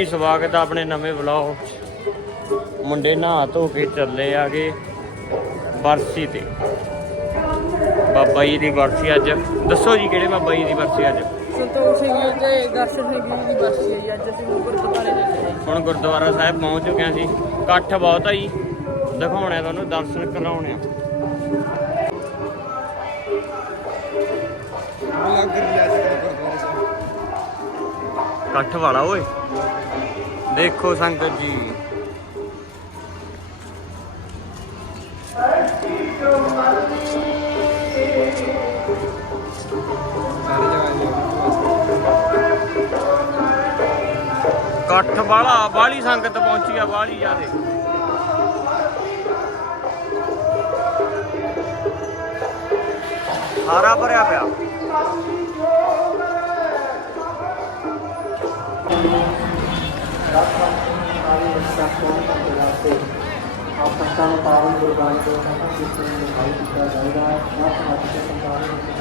ਜੀ ਸਵਾਗਤ ਆ ਆਪਣੇ ਨਵੇਂ ਵਲੌਗ 'ਚ। ਮੁੰਡੇ ਨਹਾ ਧੋ ਕੇ ਚੱਲੇ ਆਗੇ ਬਰਸੀ ਤੇ। ਬਾਬਾ ਜੀ ਦੀ ਬਰਸੀ ਅੱਜ। ਦੱਸੋ ਜੀ ਕਿਹੜੇ ਬਾਬਾ ਜੀ ਦੀ ਬਰਸੀ ਅੱਜ? ਸੰਤੋਖ ਸਿੰਘ ਜੀ ਤੇ ਦਰਸ਼ਨ ਸਿੰਘ ਜੀ ਦੀ ਬਰਸੀ ਹੈ ਜੀ ਅੱਜ ਅਸੀਂ ਗੁਰਦੁਆਰੇ ਚੱਲੇ ਹਾਂ। ਹੁਣ ਗੁਰਦੁਆਰਾ ਸਾਹਿਬ ਪਹੁੰਚ ਚੁੱਕੇ ਹਾਂ ਸੀ ਇਕੱਠ ਬਹੁਤ ਆ ਜੀ। ਦਿਖਾਉਣੇ ਤੁਹਾਨੂੰ ਦਰਸ਼ਨ ਕਰਾਉਣੇ ਆ। ਇਕੱਠ ਵਾਲਾ ਓਏ। ਦੇਖੋ ਸੰਗਤ ਜੀ। ਇਕੱਠ ਵਾਲਾ ਬਾਲੀ ਸੰਗਤ ਪਹੁੰਚੀ ਆ ਬਾਲੀ ਜਿਆਦੇ ਸਾਰਾ ਭਰਿਆ ਪਿਆ। ਆਪਾਂ ਨੂੰ ਪਾਵਨ ਗੁਰਬਾਣੀ ਦੇ ਨਾਲ ਕਿਸੇ ਨੂੰ ਦਿਖਾਈ ਦਿੱਤਾ ਜਾਏਗਾ। ਨਾ ਸਮਾਜ ਦੇ ਸੰਤਾਨ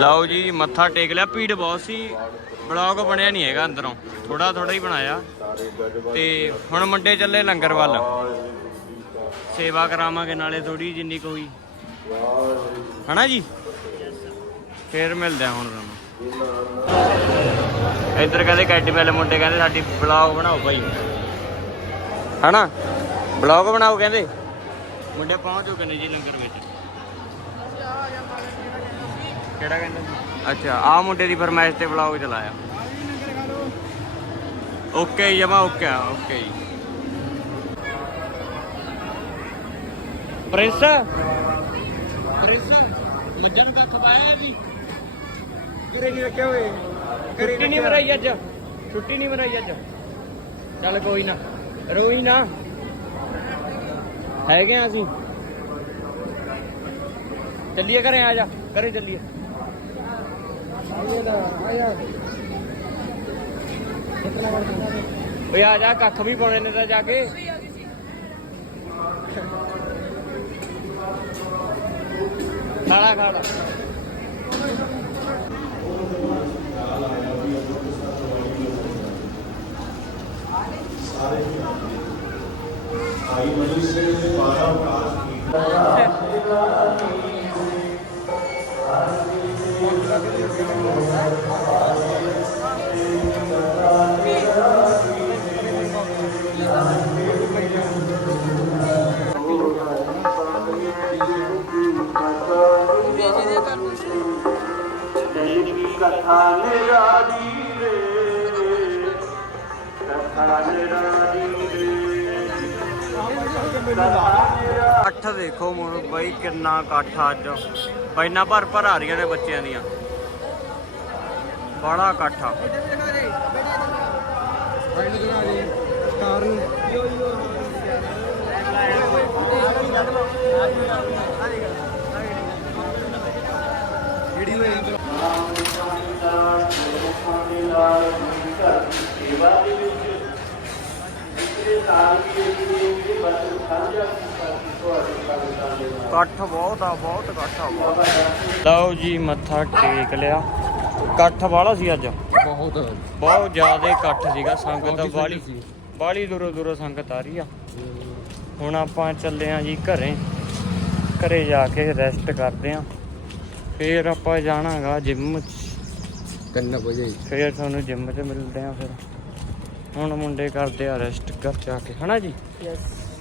ਲਓ ਜੀ, ਮੱਥਾ ਟੇਕ ਲਿਆ। ਭੀੜ ਬਹੁਤ ਸੀ। ਬਲੌਗ ਬਣਿਆ ਨਹੀਂ ਹੈਗਾ ਅੰਦਰੋਂ। ਥੋੜਾ ਥੋੜਾ ਹੀ ਬਣਾਇਆ। ਤੇ ਹੁਣ ਮੁੰਡੇ ਚੱਲੇ ਲੰਗਰ ਵੱਲ। ਸੇਵਾ ਕਰਾਵਾਂਗੇ ਨਾਲੇ ਥੋੜੀ ਜਿੰਨੀ ਕੋਈ ਹਨਾ ਜੀ? ਫੇਰ ਮਿਲਦੇ ਹੁਣ ਤੁਹਾਨੂੰ। ਇੱਧਰ ਕਹਿੰਦੇ ਕੈਡੀ ਵਾਲੇ ਮੁੰਡੇ ਕਹਿੰਦੇ ਸਾਡੀ ਬਲੌਗ ਬਣਾਓ ਭਾਈ। ਹਨਾ? ਬਲੌਗ ਬਣਾਓ ਕਹਿੰਦੇ। ਮੁੰਡੇ ਪਹੁੰਚ ਚੁੱਕੇ ਨੇ ਜੀ ਲੰਗਰ ਵਿੱਚ। ਕਿਹੜਾ ਕਹਿੰਦਾ ਅੱਛਾ ਆ ਮੁੰਡੇ ਦੀ ਫਰਮਾਇਸ਼ ਤੇ ਵਲੌਗ ਚਲਾਇਆ। ਓਕੇ ਜਮਾ ਓਕੇ ਆ, ਓਕੇ ਜੀ। ਪ੍ਰਿੰਸ ਪ੍ਰਿੰਸ ਮੱਝਾਂ ਦਾ ਖਵਾਇਆ ਵੀ। ਕਿਰੇ ਨਹੀਂ ਰੱਖਿਆ ਹੋਏ। ਛੁੱਟੀ ਨਹੀਂ ਮਰਾਈ ਅੱਜ। ਛੁੱਟੀ ਨਹੀਂ ਮਰਾਈ ਅੱਜ। ਚੱਲ ਕੋਈ ਨਾ। ਰੋਈ ਨਾ ਹੈਗੇ ਆ ਅਸੀਂ ਚੱਲੀਏ ਘਰੇ ਆ ਜਾ ਘਰੇ ਚੱਲੀਏ ਆਇਆ ਆਇਆ ਓਏ ਆ ਜਾ ਕੱਖ ਵੀ ਪਾਉਣੇ ਨੇ ਤਾਂ ਜਾ ਕੇ ਖਾਲਾ ਖਾਲਾ ਇਕੱਠ ਦੇਖੋ ਮੋਰ ਬਾਈ, ਕਿੰਨਾ ਇਕੱਠ ਆ ਅੱਜ। ਪੈਨਾ ਭਰ ਭਰ ਆ ਰਹੀਆਂ ਨੇ ਬੱਚਿਆਂ ਦੀਆਂ। ਬੜਾ ਇਕੱਠ ਆ। ਜਿਹੜੀ ਹੋਈ ਸੇਵਾ ਦੇ ਵਿੱਚ ਇਤਨੇ ਸਾਲ ਵੀ ਇਹ ਬਸ ਸਾਂਝਾ ਤੁਹਾਡੇ ਸੰਗਤਾਂ ਦੇ ਨਾਲ ਇਕੱਠ ਬਹੁਤ ਆ ਬਹੁਤ ਇਕੱਠ ਆ। ਬਹੁਤ ਲਓ ਜੀ ਮੱਥਾ ਟੇਕ ਲਿਆ। ਇਕੱਠ ਵਾਲਾ ਸੀ ਅੱਜ? ਬਹੁਤ। ਬਹੁਤ ਜ਼ਿਆਦਾ ਇਕੱਠ ਸੀਗਾ ਸੰਗਤ ਵਾਲੀ ਬਾਲੀ ਦੂਰੋਂ ਦੂਰੋਂ ਸੰਗਤ ਆ ਰਹੀ ਆ। ਹੁਣ ਆਪਾਂ ਚੱਲੇ ਆ ਜੀ ਘਰੇ। ਘਰੇ ਜਾ ਕੇ ਰੈਸਟ ਕਰਦੇ ਆ। ਫੇਰ ਆਪਾਂ ਜਾਣਾਗਾ ਜਿਮ ਕੰਨਾ ਵਜੇ। ਫੇਰ ਤੁਹਾਨੂੰ ਜਿਮ 'ਚ ਮਿਲਦੇ ਆ ਫਿਰ। ਹੁਣ ਮੁੰਡੇ ਕਰਦੇ ਆ ਰੈਸਟ ਘਰ ਜਾ ਕੇ ਹਨਾ ਜੀ? ਯੈਸ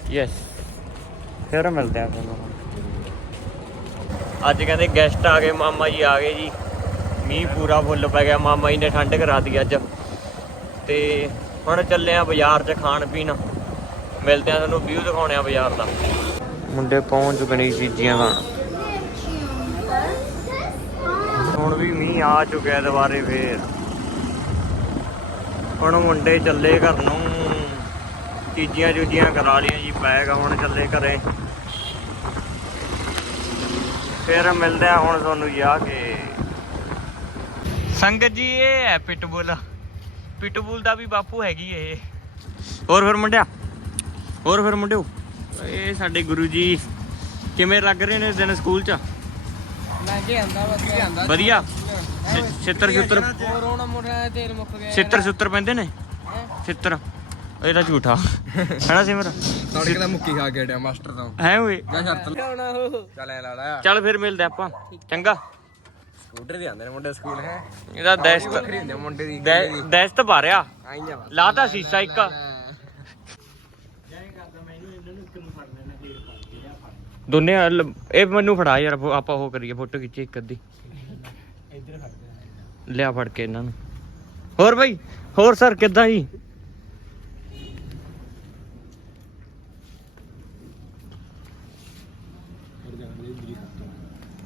ਯੈਸ ਫਿਰ ਮਿਲਦੇ ਆ ਤੁਹਾਨੂੰ ਅੱਜ ਕਹਿੰਦੇ ਗੈਸਟ ਆ ਗਏ ਮਾਮਾ ਜੀ ਆ ਗਏ ਜੀ। ਮੀਂਹ ਪੂਰਾ ਫੁੱਲ ਪੈ ਗਿਆ ਮਾਮਾ ਜੀ ਨੇ ਠੰਡ ਕਰਾ ਦਿੱਤੀ ਅੱਜ। ਤੇ ਹੁਣ ਚੱਲੇ ਆ ਬਾਜ਼ਾਰ 'ਚ ਖਾਣ ਪੀਣ। ਮਿਲਦੇ ਆ ਤੁਹਾਨੂੰ ਵਿਊ ਦਿਖਾਉਣੇ ਆ ਬਾਜ਼ਾਰ ਦਾ। ਮੁੰਡੇ ਪਹੁੰਚ ਨੇ ਚੀਜ਼ੀਆਂ ਖਾਣ ਹੁਣ ਵੀ ਮੀਂਹ ਆ ਚੁੱਕਿਆ ਦੁਬਾਰੇ ਫੇਰ। ਹੁਣ ਮੁੰਡੇ ਚੱਲੇ ਘਰ ਨੂੰ। ਚੀਜ਼ੀਆਂ ਚੂਜੀਆਂ ਕਰਾ ਲਈਆਂ ਜੀ ਪੈਕ ਹੁਣ ਚੱਲੇ ਘਰੇ। ਫੇਰ ਮਿਲਦੇ ਆ ਹੁਣ ਤੁਹਾਨੂੰ ਜਾ ਕੇ। ਸੰਗਤ ਜੀ ਇਹ ਹੈ ਪਿਟਬੁਲ ਪਿਟਬੁਲ ਦਾ ਵੀ ਬਾਪੂ ਹੈਗੀ ਇਹ। ਹੋਰ ਫਿਰ ਮੁੰਡਿਆ? ਹੋਰ ਫਿਰ ਮੁੰਡਿਓ? ਇਹ ਸਾਡੇ ਗੁਰੂ ਜੀ ਕਿਵੇਂ ਲੱਗ ਰਹੇ ਨੇ ਦਿਨ ਸਕੂਲ ਚ? ਮੈਂ ਕੇ ਆਂਦਾ ਵਧੀਆ। ਛਿੱਤਰ ਛੁੱਤਰ। ਹੋਰ ਹੁਣ ਮੁੰਡਿਆਂ ਦਾ ਤੇਲ ਮੁੱਕ ਗਿਆ ਛਿੱਤਰ ਛੁੱਤਰ ਪੈਂਦੇ ਨੇ? ਛਿੱਤਰ। ਇਹ ਤਾਂ ਝੂਠਾ। ਹੈਨਾ ਸਿਮਰ? ਤੜਕੇ ਦਾ ਮੁੱਕੀ ਖਾ ਕੇ ਡਿਆ ਮਾਸਟਰ ਤੋਂ। ਹੈ ਓਏ। ਜਾਂ ਸ਼ਰਤ ਲਾਉਣਾ ਉਹ ਚੱਲ ਐ ਲਾੜਾ ਚੱਲ ਫਿਰ ਮਿਲਦੇ ਆਪਾਂ। ਚੰਗਾ। ਸਕੂਟਰ ਦੇ ਆਂਦੇ ਨੇ ਮੁੰਡੇ ਸਕੂਲ ਹੈ? ਇਹਦਾ ਦਹਿਸ਼ਤ ਵੱਖਰੀ ਹੁੰਦੀ ਮੁੰਡੇ ਦੀ ਦਹਿ- ਦਹਿਸ਼ਤ ਭਾਰਿਆ। ਆਈਆਂ ਲਾਤਾ ਸੀਸਾ ਇੱਕ। ਦੋਨੇ ਹਲ- ਇਹ ਮੈਨੂੰ ਫੜਾ ਯਾਰ ਫੋ- ਆਪਾਂ ਉਹ ਕਰੀਏ ਫੋਟੋ ਖਿੱਚੇ ਇੱਕ ਅੱਧੀ। ਲਿਆ ਫੜ ਕੇ ਇਹਨਾਂ ਨੂੰ। ਹੋਰ ਬਈ ਹੋਰ ਸਰ ਕਿੱਦਾਂ ਜੀ?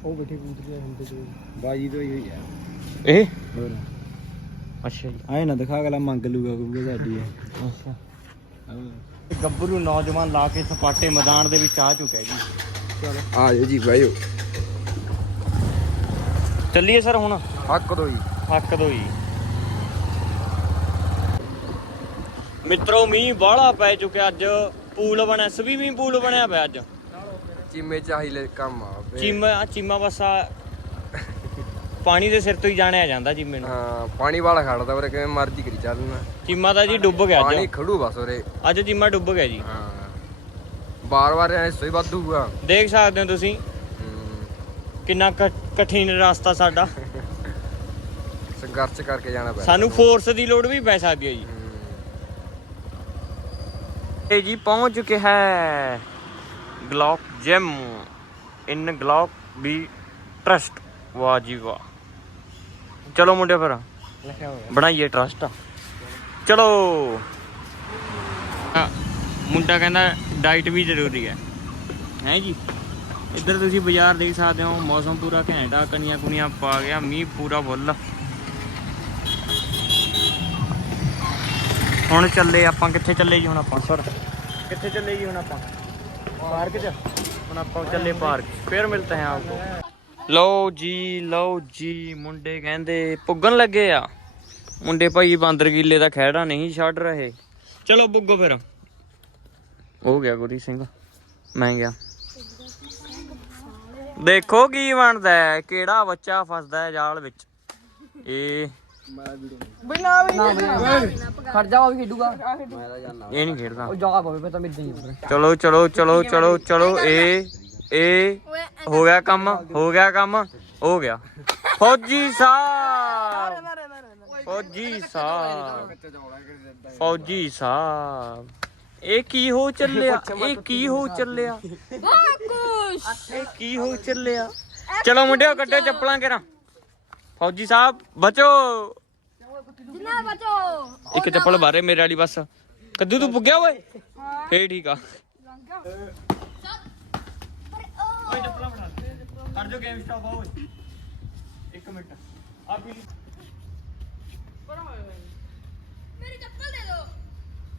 ਉਹ ਬੈਠੇ ਕਬੂਤਰ ਹੁੰਦੇ ਤੇ। ਬਾਜੀ ਤੋਂ ਹੀ ਹੋਈ ਆ। ਇਹ? ਹੋਰ। ਅੱਛਾ ਜੀ। ਆਏ ਨਾ ਦਿਖਾ ਗਲਾ ਮੰਗ ਲੂਗਾ ਕਬੂਤਰ ਸਾਡੀ ਹੈ ਅੱਛਾ। ਗੱਭਰੂ ਨੌਜਵਾਨ ਲਾ ਕੇ ਸਪਾਟੇ ਮੈਦਾਨ ਦੇ ਵਿੱਚ ਆ ਚੁੱਕਿਆ ਜੀ। ਆ ਜਾਓ ਜੀ ਬਾਈਓ ਚੱਲੀਏ ਸਰ ਹੁਣ? ਹੱਕ ਦੋ ਜੀ। ਹੱਕ ਦੋ ਜੀ। ਮਿੱਤਰੋ ਮੀਂਹ ਬਾਹਲਾ ਪੈ ਚੁੱਕਿਆ ਅੱਜ। ਪੂਲ ਬਣਿਆ ਸਵੀਮਿੰਗ ਪੂਲ ਬਣਿਆ ਪਿਆ ਅੱਜ। ਚੀਮੇ ਚਾਹੀਲੇ ਕੰਮ ਆ ਬੇ। ਚੀਮਾ ਚੀਮਾ ਬਸਾ ਪਾਣੀ ਦੇ ਸਿਰ ਤੋਂ ਹੀ ਜਾਣਿਆ ਜਾਂਦਾ ਚੀਮੇ ਨੂੰ ਹਾਂ ਪਾਣੀ ਵਾਲਾ ਖੜਦਾ ਉਰੇ ਕਿਵੇਂ ਮਰਜ਼ੀ ਕਰੀ ਚੱਲਣਾ ਚੀਮਾ ਤਾਂ ਜੀ ਡੁੱਬ ਗਿਆ ਪਾਣੀ ਅੱਜ ਖੜੂ ਬਸ ਉਰੇ। ਅੱਜ ਚੀਮਾ ਡੁੱਬ ਗਿਆ ਜੀ। ਹਾਂ। ਬਾਰ ਬਾਰ ਐ ਸੋਈ ਵਾਧੂਗਾ ਦੇਖ ਸਕਦੇ ਹੋ ਤੁਸੀਂ। ਕਿੰਨਾ ਕ- ਕਠਿਨ ਰਸਤਾ ਸਾਡਾ। ਸੰਘਰਸ਼ ਕਰਕੇ ਜਾਣਾ ਪੈਂਦਾ ਸਾਨੂੰ ਫੋਰਸ ਦੀ ਲੋੜ ਵੀ ਪੈ ਸਕਦੀ ਹੈ ਜੀ। ਹੂੰ। ਇਹ ਜੀ ਪਹੁੰਚ ਚੁੱਕੇ ਹੈ Glock gym. In Glock we trust ਵਾਹ ਜੀ ਵਾਹ ਚਲੋ ਮੁੰਡੇ ਫਿਰ। ਬਣਾਈਏ ਟਰਸਟ ਚਲੋ। ਮੁੰਡਾ ਕਹਿੰਦਾ ਡਾਈਟ ਵੀ ਜ਼ਰੂਰੀ ਹੈ। ਹੈ ਜੀ? ਇੱਧਰ ਤੁਸੀਂ ਬਾਜ਼ਾਰ ਦੇਖ ਸਕਦੇ ਹੋ ਮੌਸਮ ਪੂਰਾ ਘੈਂਟ ਆ ਕਣੀਆਂ ਕੁਣੀਆਂ ਪਾ ਗਿਆ ਮੀਂਹ ਪੂਰਾ ਫੁੱਲ। ਹੁਣ ਚੱਲੇ ਆਪਾਂ ਕਿੱਥੇ ਚੱਲੇ ਜੀ ਹੁਣ ਆਪਾਂ? ਸਰ ਕਿੱਥੇ ਚੱਲੇ ਜੀ ਹੁਣ ਆਪਾਂ? ਪਾਰਕ 'ਚ? ਹੁਣ ਆਪਾਂ ਚੱਲੇ ਪਾਰਕ। ਫੇਰ ਮਿਲਤੇ ਹਾਂ ਆਪਕੋ। ਲਓ ਜੀ ਲਓ ਜੀ ਮੁੰਡੇ ਕਹਿੰਦੇ ਪੁੱਗਣ ਲੱਗੇ ਆ। ਮੁੰਡੇ ਭਾਈ ਬਾਂਦਰ ਕੀਲੇ ਦਾ ਖਹਿੜਾ ਨਹੀਂ ਛੱਡ ਰਹੇ। ਚਲੋ ਪੁੱਗੋ ਫਿਰ। ਹੋ ਗਿਆ ਗੁਰੀ ਸਿੰਘ। ਮੈਂ ਗਿਆ। ਦੇਖੋ ਕੀ ਬਣਦਾ ਹੈ ਕਿਹੜਾ ਬੱਚਾ ਫਸਦਾ ਹੈ ਜਾਲ ਵਿੱਚ। ਇਹ ਬਈ ਨਾ ਵੀ ਖੜ ਜਾ ਉਹ ਵੀ ਖੇਡੂਗਾ। ਇਹ ਨਹੀਂ ਖੇਡਦਾ। ਉਹ ਜਾ ਪਵੇ ਪਤਾ ਮਿੱਦਾਂ ਹੀ ਉੱਧਰ ਚਲੋ ਚਲੋ ਚਲੋ ਚਲੋ ਚਲੋ ਇਹ ਇਹ ਹੋ ਗਿਆ ਕੰਮ ਹੋ ਗਿਆ ਕੰਮ ਹੋ ਗਿਆ ਫੌਜੀ ਸਾਹਿਬ ਫੌਜੀ ਸਾਹਿਬ ਫੌਜੀ ਸਾਹਿਬ ਇਹ ਕੀ ਹੋ ਚੱਲਿਆ ਇਹ ਕੀ ਹੋ ਚੱਲਿਆ ਇਹ ਕੀ ਹੋ ਚੱਲਿਆ ਚਲੋ ਮੁੰਡਿਓ ਕੱਢੋ ਚੱਪਲਾਂ ਕਰਾਂ ਫੌਜੀ ਸਾਹਿਬ ਬਚੋ ਜਿੰਨਾ ਬਚੋ ਇੱਕ ਚੱਪਲ ਬਾਰੇ ਮੇਰੇ ਵਾਲੀ ਬਸ ਕੱਦੂ ਤੂੰ ਪੁੱਗਿਆ ਓਏ ਫੇਰ ਠੀਕ ਆ ਓਏ ਚੱਪਲਾਂ ਬਣਾ ਕਰ ਜੋ ਗੇਮ ਸਟਾਪ ਓਏ ਇੱਕ ਮਿੰਟ। ਆ ਪੀ ਮੇਰੀ ਚੱਪਲ ਦੇ ਦਿਓ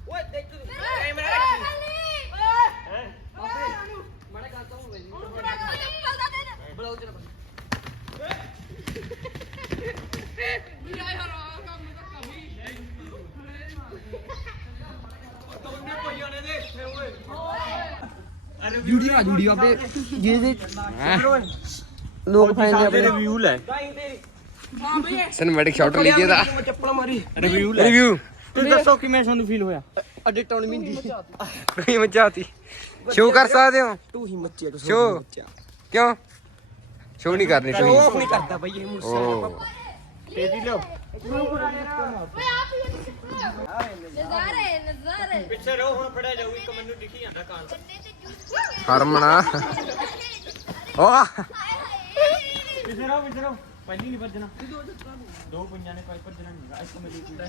ਓਏ ਦੇਖ ਤੂੰ। ਕੈਮਰਾ ਹੈ ਮਾੜਾ ਗੱਲ ਤਾਂ ਹੋਵੇ ਚੱਪਲ ਦਾ ਦੇ ਦੇ ਬਲਾਉ ਜਰਾ ਆ ਵੀਡੀਓ ਆਪੇ। ਜਿਹਦੇ ਲੋਕ ਫੈਨ ਦੇ ਰਿਵਿਊ ਲੈ। ਸਿਨੇਮੈਟਿਕ ਸ਼ਾਟ ਲੀਜੀਏ ਦਾ ਚੱਪਲ ਮਾਰੀ ਰਿਵਿਊ ਲੈ। ਰਿਵਿਊ ਤੂੰ ਦੱਸੋ ਕਿਵੇਂ ਤੁਹਾਨੂੰ ਫੀਲ ਹੋਇਆ? ਅਡਿਕਟ ਆਉਣੀ ਮਿੰਦੀ ਕੋਈ ਮਚਾਤੀ। ਸ਼ੋ ਕਰ ਸਕਦੇ ਹੋ? ਤੂੰ ਹੀ ਮੱਚਿਆ ਤੂੰ ਸ਼ੋ ਕਿਉਂ? ਸ਼ੋ ਨਹੀਂ ਕਰਨੀ ਤੁਸੀਂ ਨਹੀਂ ਕਰਦਾ ਬਈ ਇਹ ਮੁਰਸਾ ਓ। ਤੇਜ਼ੀ ਲਿਓ। ਓਏ ਆ ਪੀ ਨਜ਼ਾਰੇ ਨਜ਼ਾਰੇ ਪਿੱਛੇ ਰਹੋ ਹੁਣ ਫੜਿਆ ਜਾਊ ਇੱਕ ਮੈਨੂੰ ਦਿਖੀ ਜਾਂਦਾ ਕਾਨ ਹਰਮਣਾ। ਓ। ਪਿੱਛੇ ਰਹੋ ਪਿੱਛੇ ਰਹੋ। ਪਹਿਲੀ ਨਹੀਂ ਵੱਜਣਾ। ਦੋ ਪੰਜਾਂ ਨੇ ਕੋਈ ਭੱਜਣਾ ਨਹੀਂ ਇੱਕ ਮੈਨੂੰ ਪੀੜਾ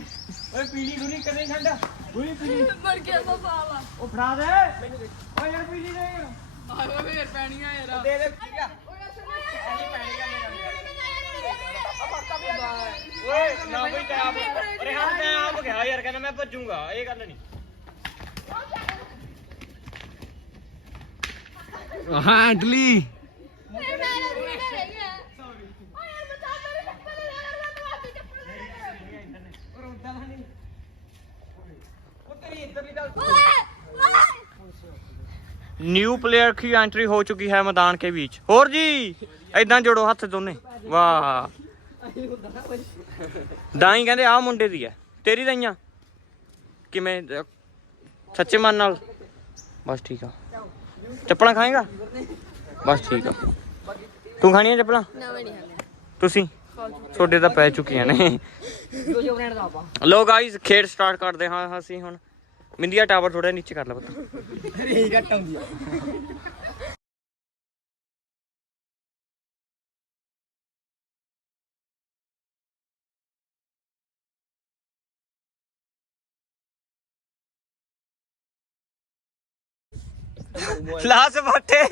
ਓਏ ਪੀਲੀ ਗੁਣੀ ਕਦੇ ਖੰਡਾ। ਗੁਣੀ ਪੀਲੀ। ਮਰ ਗਿਆ ਸਸਾਵਾ ਉਹ ਫੜਾ ਦੇ। ਓਏ ਯਾਰ ਪੀਲੀ ਦੇ। ਯਾਰ ਆਵੇ ਫੇਰ ਪੈਣੀਆਂ ਯਾਰ। ਦੇ ਦੇ। ਠੀਕ ਆ ਓਏ ਨਾ ਬਈ ਤੇ ਆਪ ਰਿਹਾਨ ਤੇ ਆਪ ਗਿਆ ਯਾਰ ਕਹਿੰਦਾ ਮੈਂ ਭੱਜੂਗਾ ਇਹ ਗੱਲ ਨਹੀਂ ਹਾਂ ਇਡਲੀ ਮੇਰੇ ਨਾਲ ਰੁਕੇ ਰਹਿ ਗਿਆ ਓ ਯਾਰ ਬਤਾ ਮੇਰੇ ਚੱਪਲ ਦੇ ਯਾਰ ਮੈਂ ਤੁਹਾਡੀ ਚੱਪਲ ਦੇ न्यू प्लेयर की एंट्री हो चुकी है मैदान के बीच और जी ਇਦਾਂ ਜੋੜੋ ਹੱਥ ਦੋਨੇ ਵਾਹ ਦਾਈ ਕਹਿੰਦੇ ਆ ਮੁੰਡੇ ਦੀ ਹੈ। ਤੇਰੀ ਦਈਆਂ? ਕਿਵੇਂ ਅਹ, ਸੱਚੇ ਮਨ ਨਾਲ? ਬਸ ਠੀਕ ਆ। ਚੱਪਲਾਂ ਖਾਏਗਾ? ਬਸ ਠੀਕ ਆ। ਤੂੰ ਖਾਣੀਆਂ ਚੱਪਲਾਂ? ਨਾ ਮੈਂ ਨਹੀਂ ਖਾਂਦਾ ਤੁਸੀਂ? ਤੁਹਾਡੇ ਤਾਂ ਪੈ ਚੁੱਕੀਆਂ ਨੇ। ਜੋ ਜੋ ਬ੍ਰਾਂਡ ਦਾ ਆਪਾਂ ਲੋ ਗਾਇਸ ਖੇਡ ਸਟਾਰਟ ਕਰਦੇ ਹਾਂ ਅਸੀਂ ਹੁਣ। ਮਿੰਦੀਆ ਟਾਵਰ ਥੋੜਾ ਨੀਚੇ ਕਰ ਲੈ ਪੁੱਤ। ਘਟ ਆਉਂਦੀ ਆ। ਲਾ ਸਪਾਟੇ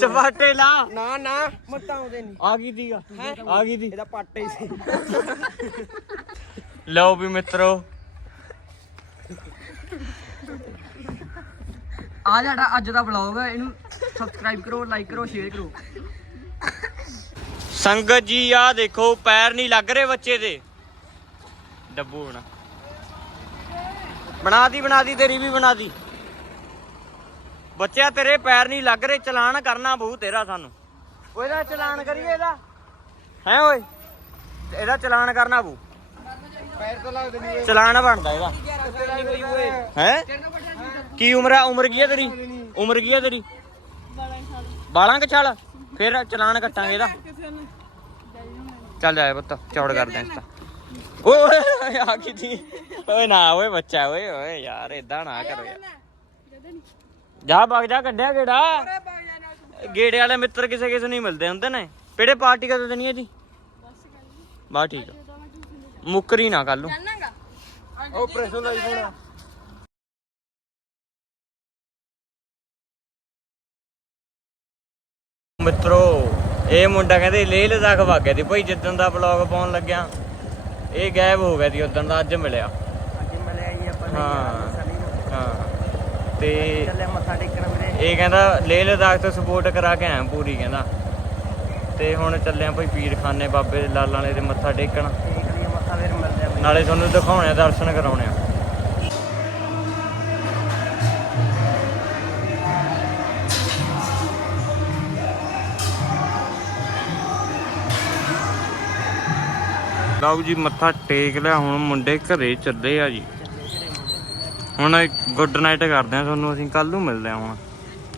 ਸਪਾਟੇ ਲਾ। ਨਾ ਨਾ ਮੱਤਾ ਆਉਂਦੇ ਨਹੀਂ। ਆ ਗਈ ਦੀ ਆ ਆ ਗਈ ਦੀ। ਇਹਦਾ ਪਾਟੇ ਹੀ ਸੀ। ਲਓ ਵੀ ਮਿੱਤਰੋ। ਆ ਸਾਡਾ ਅੱਜ ਦਾ ਵਲੌਗ ਹੈ ਇਹਨੂੰ ਸਬਸਕ੍ਰਾਈਬ ਕਰੋ ਲਾਈਕ ਕਰੋ ਸ਼ੇਅਰ ਕਰੋ। ਸੰਗਤ ਜੀ ਆ ਦੇਖੋ ਪੈਰ ਨਹੀਂ ਲੱਗ ਰਹੇ ਬੱਚੇ ਦੇ। ਡੱਬੂ ਬਣਾ। ਬਣਾ ਦੀ ਬਣਾ ਦੀ ਤੇਰੀ ਵੀ ਬਣਾ ਦੀ। ਬੱਚਿਆ ਤੇਰੇ ਪੈਰ ਨਹੀਂ ਲੱਗ ਰਹੇ ਚਲਾਨ ਕਰਨਾ ਬਹੁ ਤੇਰਾ ਸਾਨੂੰ। ਓਏ ਇਹਦਾ ਚਲਾਨ ਕਰੀਏ ਇਹਦਾ? ਹੈ ਓਏ? ਇਹਦਾ ਚਲਾਨ ਕਰਨਾ ਬੂ ਪੈਰ ਤਾਂ ਲੱਗਦੇ ਨਹੀਂ ਚਲਾਨ ਬਣਦਾ ਇਹਦਾ। ਹੈ। ਕੀ ਉਮਰ ਆ? ਉਮਰ ਕੀ ਹੈ ਤੇਰੀ? ਉਮਰ ਕੀ ਹੈ ਤੇਰੀ? 12 ਛਾਲ। ਫਿਰ ਚਲਾਨ ਕੱਟਾਂਗੇ ਇਹਦਾ। ਚੱਲ ਜਾਏ ਪੁੱਤ ਚੌੜ ਕਰਦੇ ਇੰਸਤਾ ਓਏ ਓਏ ਆ ਕੀ ਥੀ ਓਏ ਨਾ ਓਏ ਬੱਚਾ ਓਏ ਓਏ ਯਾਰ ਇਦਾਂ ਨਾ ਕਰੋ ਯਾਰ। ਜਾ ਵਗ ਜਾ ਕੱਢਿਆ ਗੇੜਾ। ਗੇੜੇ ਵਾਲੇ ਮਿੱਤਰ ਕਿਸੇ ਕਿਸੇ ਨਹੀਂ ਮਿਲਦੇ ਹੁੰਦੇ ਨੇ। ਕਿਹੜੇ ਪਾਰਟੀ ਕਦੋਂ ਦੇਣੀ ਹੈ ਜੀ? ਬਸ ਠੀਕ ਆ। ਮੁੱਕਰੀ ਨਾ ਜਾਨਾਂਗਾ ਉਹ ਪ੍ਰੈਸ਼ਰ ਲਾਈ ਹੋਣਾ। ਮਿੱਤਰੋ ਇਹ ਮੁੰਡਾ ਕਹਿੰਦੇ ਲੇਹ ਲਦਾਖ ਵਾਗਿਆ ਦੀ ਭਾਈ ਜਿੱਦਣ ਦਾ ਵਲੌਗ ਪਾਉਣ ਲੱਗਿਆ ਇਹ ਗਾਇਬ ਹੋ ਗਿਆ ਦੀ ਉਦੋਂ ਦਾ ਅੱਜ ਮਿਲਿਆ। ਅੱਜ ਮਿਲਿਆ ਜੀ ਆਪਾਂ ਹਾਂ ਹਾਂ। ਤੇ ਚੱਲੇ ਮੱਥਾ ਟੇਕਣ ਵੀਰੇ। ਇਹ ਕਹਿੰਦਾ ਲੇਹ ਲਦਾਖ ਤੋਂ ਸਪੋਰਟ ਕਰਾ ਕੇ ਆਇਆ ਪੂਰੀ ਕਹਿੰਦਾ। ਤੇ ਹੁਣ ਚੱਲਿਆ ਭਾਈ ਪੀਰਖਾਨੇ ਬਾਬੇ ਦੇ ਲਾਲਾਂ ਵਾਲੇ ਦੇ ਮੱਥਾ ਟੇਕਣ। ਟੇਕ ਲਈ ਮੱਥਾ ਫਿਰ ਮਿਲਦੇ ਆ ਨਾਲੇ ਤੁਹਾਨੂੰ ਦਿਖਾਉਣੇ ਦਰਸ਼ਨ ਕਰਾਉਣੇ ਆ। ਲਓ ਜੀ ਮੱਥਾ ਟੇਕ ਲਿਆ ਹੁਣ ਮੁੰਡੇ ਘਰੇ ਚੱਲੇ ਆ ਜੀ। ਹੁਣ ਗੁੱਡ ਨਾਈਟ ਕਰਦੇ ਆ ਤੁਹਾਨੂੰ, ਅਸੀਂ ਕੱਲ ਨੂੰ ਮਿਲਦੇ ਆ ਹੁਣ।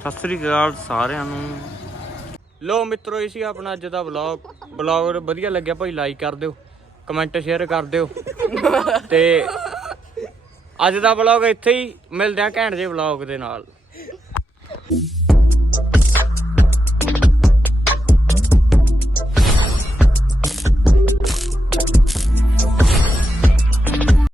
ਸਤਿ ਸ੍ਰੀ ਅਕਾਲ ਸਾਰਿਆਂ ਨੂੰ। ਲੋ ਮਿੱਤਰੋ, ਇਹ ਸੀ ਆਪਣਾ ਅੱਜ ਦਾ ਵਲੌਗ ਵਲੌਗ ਵਧੀਆ ਲੱਗਿਆ ਭਾਈ ਲਾਈਕ ਕਰ ਦਿਓ ਕਮੈਂਟ ਸ਼ੇਅਰ ਕਰ ਦਿਓ। ਤੇ ਅੱਜ ਦਾ ਵਲੌਗ ਇੱਥੇ ਹੀ, ਮਿਲਦੇ ਆ ਘੈਂਟ ਜੇ ਵਲੌਗ ਦੇ ਨਾਲ।